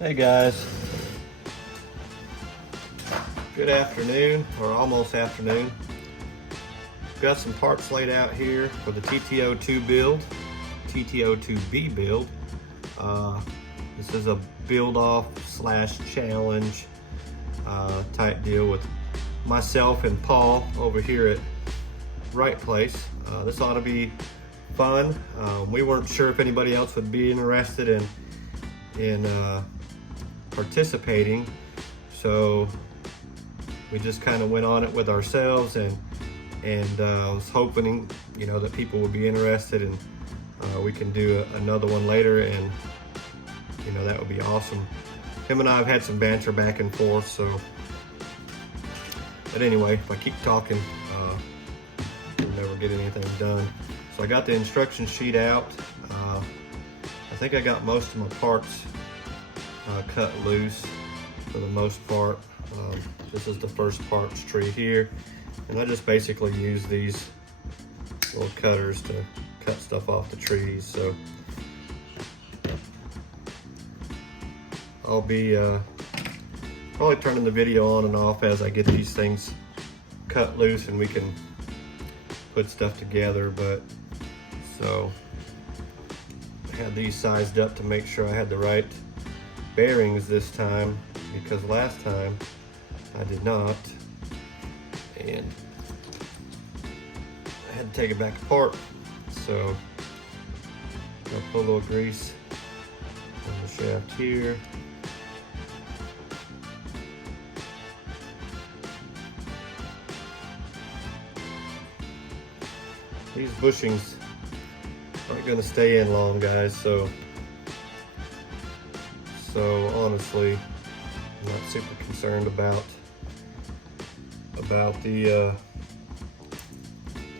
Hey guys, good afternoon or almost afternoon. Got some parts laid out here for the TT-02 build, TT-02B build. This is a build off slash challenge type deal with myself and Paul over here at Right Place. This ought to be fun. We weren't sure if anybody else would be interested in participating, so we just kind of went on it with ourselves, and I was hoping, that people would be interested, and we can do another one later, and that would be awesome. Him and I have had some banter back and forth, but anyway, if I keep talking, we'll never get anything done. So I got the instruction sheet out. I think I got most of my parts cut loose for the most part. This is the first parts tree here, and I just basically use these little cutters to cut stuff off the trees. So I'll be probably turning the video on and off as I get these things cut loose and we can put stuff together. But so I had these sized up to make sure I had the right bearings this time, because last time I did not, and I had to take it back apart. So I'll put a little grease on the shaft here. These bushings aren't going to stay in long, guys, so honestly, I'm not super concerned about the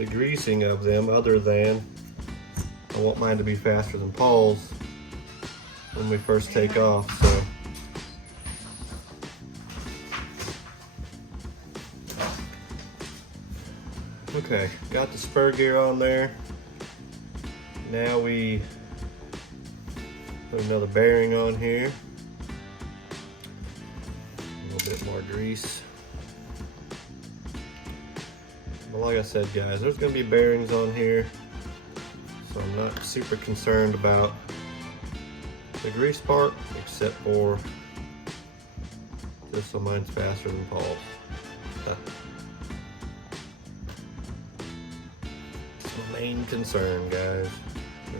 greasing of them, other than I want mine to be faster than Paul's when we first take off. So okay, got the spur gear on there. Now we put another bearing on here. A little bit more grease. But like I said, guys, there's going to be bearings on here, so I'm not super concerned about the grease part, except for just so mine's faster than Paul's. That's my main concern, guys.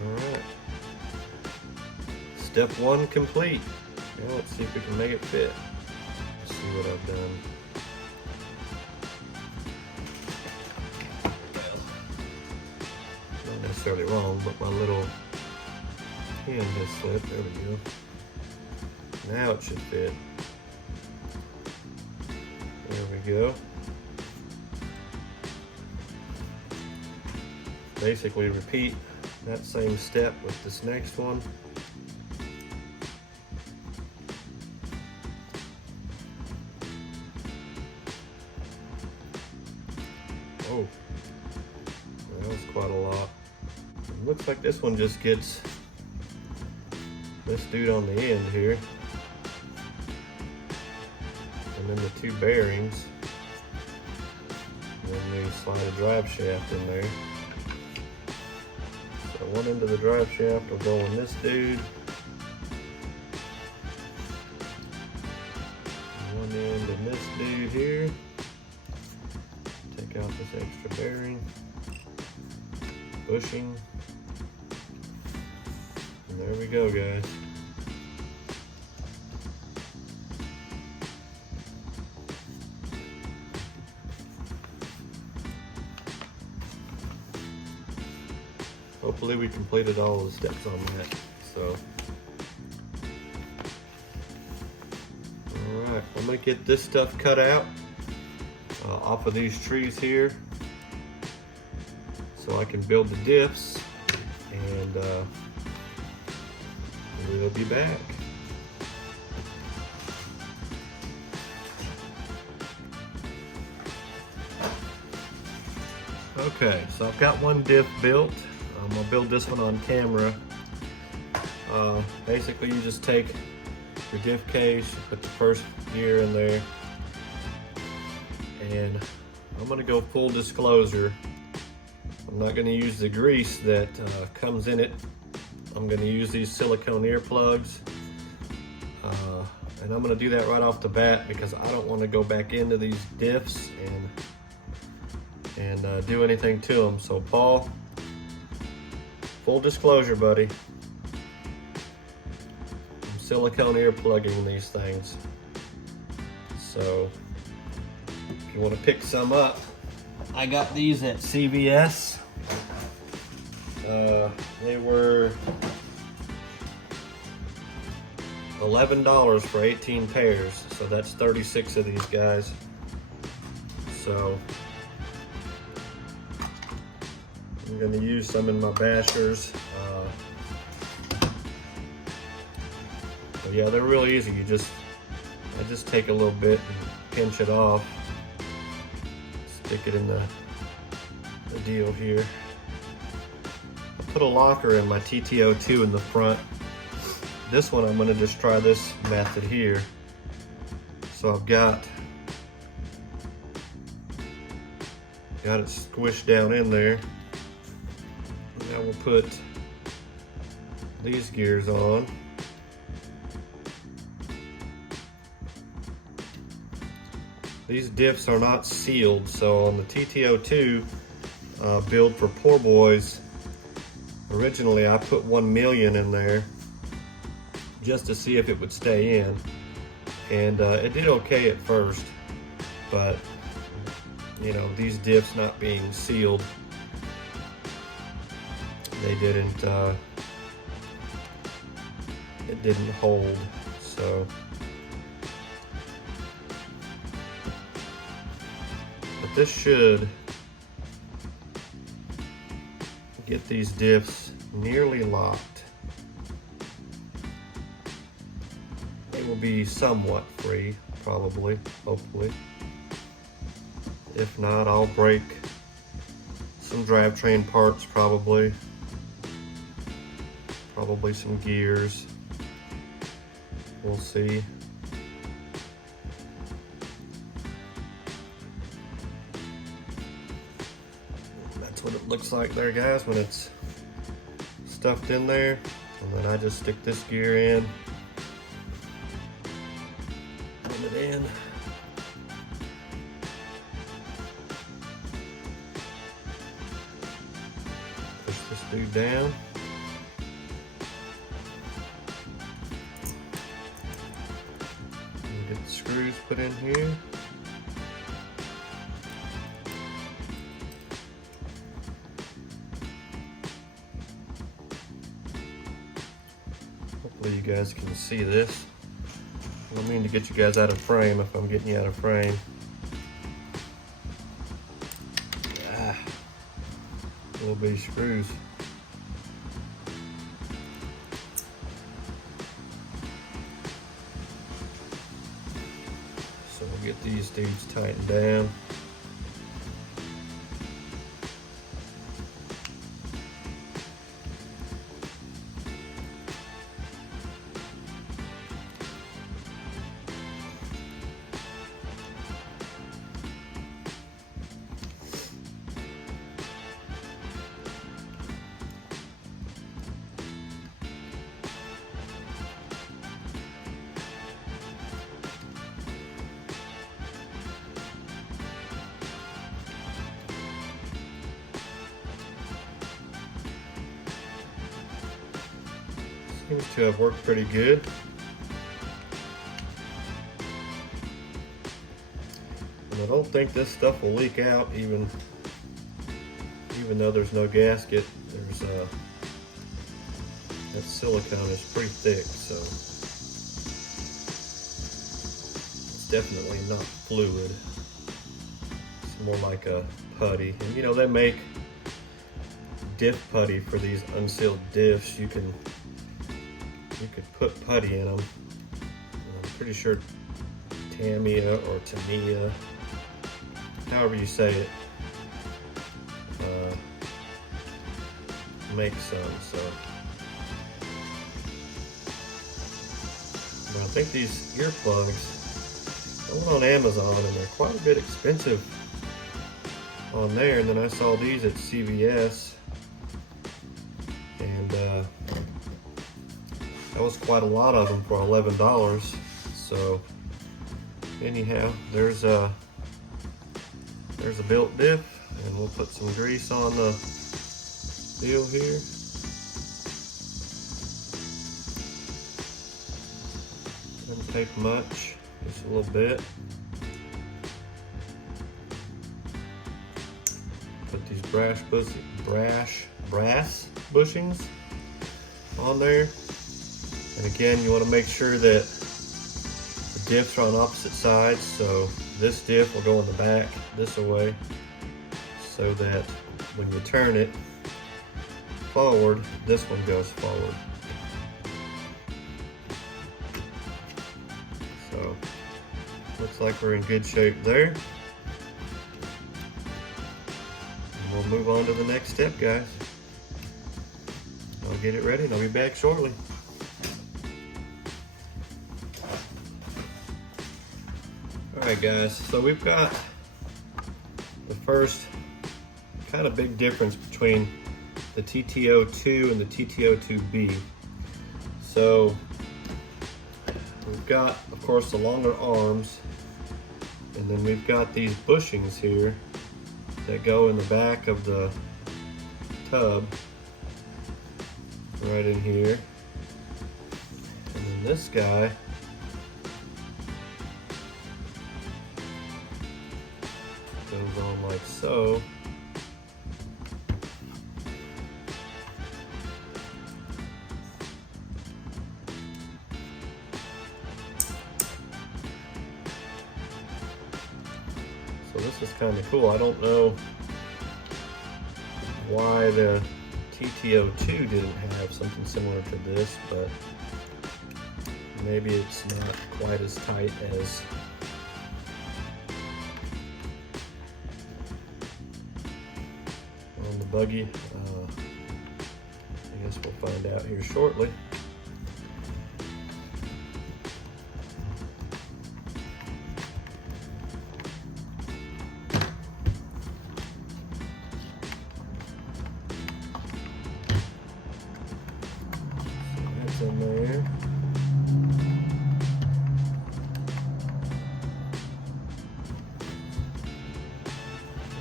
Alright. Step one complete. Now let's see if we can make it fit. Let's see what I've done. Not necessarily wrong, but my little pin has slipped. There we go. Now it should fit. There we go. Basically repeat that same step with this next one. Oh, that was quite a lot. It looks like this one just gets this dude on the end here, and then the two bearings, and then we slide a drive shaft in there. So one end of the drive shaft will go on this dude, and one end in this dude here. Take out this extra bearing, bushing, and there we go, guys. Hopefully we completed all the steps on that. So, all right, I'm gonna get this stuff cut out off of these trees here, so I can build the diffs, and we'll be back. Okay, so I've got one diff built. I'm gonna build this one on camera. Basically, you just take your diff case, you put the first gear in there, and I'm going to go full disclosure. I'm not going to use the grease that comes in it. I'm going to use these silicone earplugs, and I'm going to do that right off the bat because I don't want to go back into these diffs and do anything to them. So Paul, full disclosure, buddy, I'm silicone earplugging these things. So if you want to pick some up, I got these at CVS. They were $11 for 18 pairs, so that's 36 of these guys. So I'm going to use some in my bashers. But yeah, they're real easy. I just take a little bit and pinch it off, stick it in the deal here. I put a locker in my TT-02 in the front. This one I'm going to just try this method here. So I've got it squished down in there. Now we'll put these gears on. These diffs are not sealed, so on the TT-02 build for poor boys, originally I put 1 million in there just to see if it would stay in, and it did okay at first, but you know, these diffs not being sealed, they didn't it didn't hold. So but this should get these diffs nearly locked. They will be somewhat free, probably, hopefully. If not, I'll break some drivetrain parts, probably some gears. We'll see. That's what it looks like there, guys, when it's stuffed in there. And then I just stick this gear in, put it in. Push this dude down. And get the screws put in here. Hopefully you guys can see this. I don't mean to get you guys out of frame if I'm getting you out of frame. Little bitty screws. So we'll get these dudes tightened down. Seems to have worked pretty good. And I don't think this stuff will leak out even though there's no gasket. There's that silicone is pretty thick, so it's definitely not fluid. It's more like a putty. And you know, they make diff putty for these unsealed diffs. You could put putty in them. I'm pretty sure Tamiya or Tamiya, however you say it, makes some. So, I think these earplugs, I went on Amazon and they're quite a bit expensive on there, and then I saw these at CVS, and that was quite a lot of them for $11. So anyhow, there's a built diff, and we'll put some grease on the deal here. Doesn't take much, just a little bit. Put these brass bushings on there. And again, you want to make sure that the diffs are on opposite sides. So this diff will go in the back this way, so that when you turn it forward, this one goes forward. So looks like we're in good shape there. And we'll move on to the next step, guys. I'll get it ready and I'll be back shortly. Alright guys, so we've got the first kind of big difference between the TT-02 and the TT-02B. So we've got, of course, the longer arms, and then we've got these bushings here that go in the back of the tub, right in here. And then this guy goes on like so. So this is kind of cool. I don't know why the TT-02 didn't have something similar to this, but maybe it's not quite as tight as on the buggy. I guess we'll find out here shortly. In there.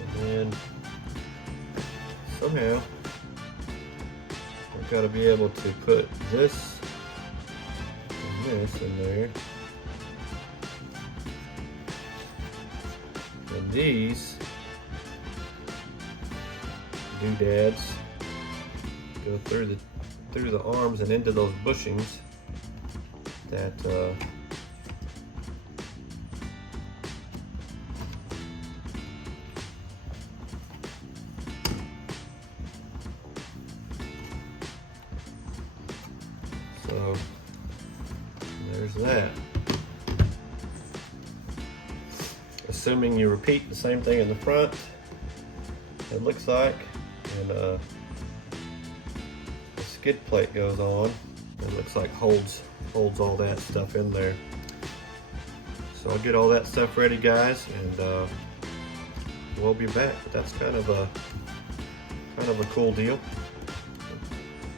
And then somehow we've got to be able to put this and this in there. And these doodads go through the arms and into those bushings that so there's that. Assuming you repeat the same thing in the front, it looks like, and skid plate goes on. It looks like holds all that stuff in there. So I'll get all that stuff ready, guys, and we'll be back. But that's kind of a cool deal.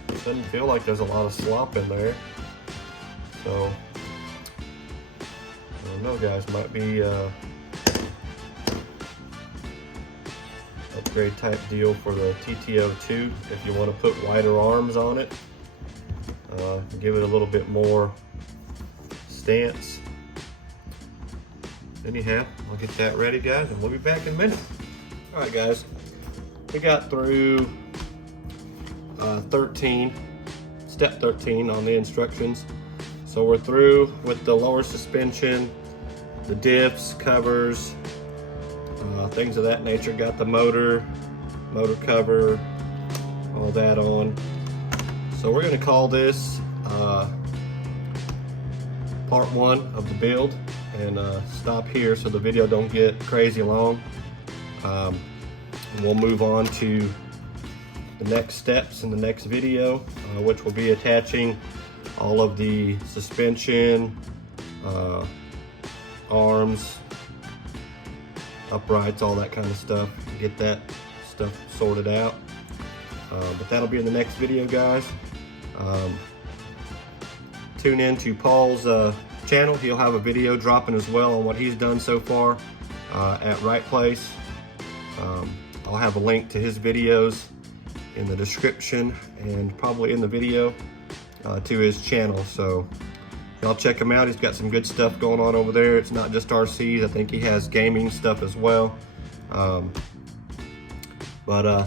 It doesn't feel like there's a lot of slop in there. So I don't know, guys, might be upgrade type deal for the TT-02 if you want to put wider arms on it, give it a little bit more stance. Anyhow, I'll get that ready, guys, and we'll be back in a minute. All right, guys, we got through step 13 on the instructions. So we're through with the lower suspension, the diffs, covers, things of that nature. Got the motor cover, all that on. So we're going to call this part 1 of the build, and stop here so the video don't get crazy long. And we'll move on to the next steps in the next video, which will be attaching all of the suspension, arms, uprights, all that kind of stuff. Get that stuff sorted out. But that'll be in the next video, guys. Tune in to Paul's channel. He'll have a video dropping as well on what he's done so far at Right Place. I'll have a link to his videos in the description and probably in the video to his channel. So y'all check him out. He's got some good stuff going on over there. It's not just RCs. I think he has gaming stuff as well.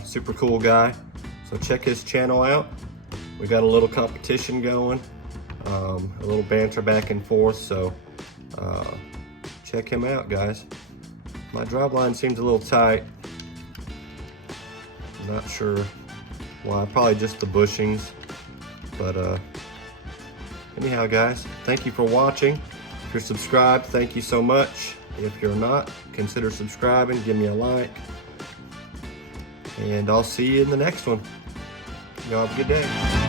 Super cool guy. So check his channel out. We got a little competition going, a little banter back and forth. So check him out, guys. My driveline seems a little tight. I'm not sure why. Probably just the bushings. But anyhow, guys, thank you for watching. If you're subscribed, thank you so much. If you're not, consider subscribing. Give me a like. And I'll see you in the next one. Y'all have a good day.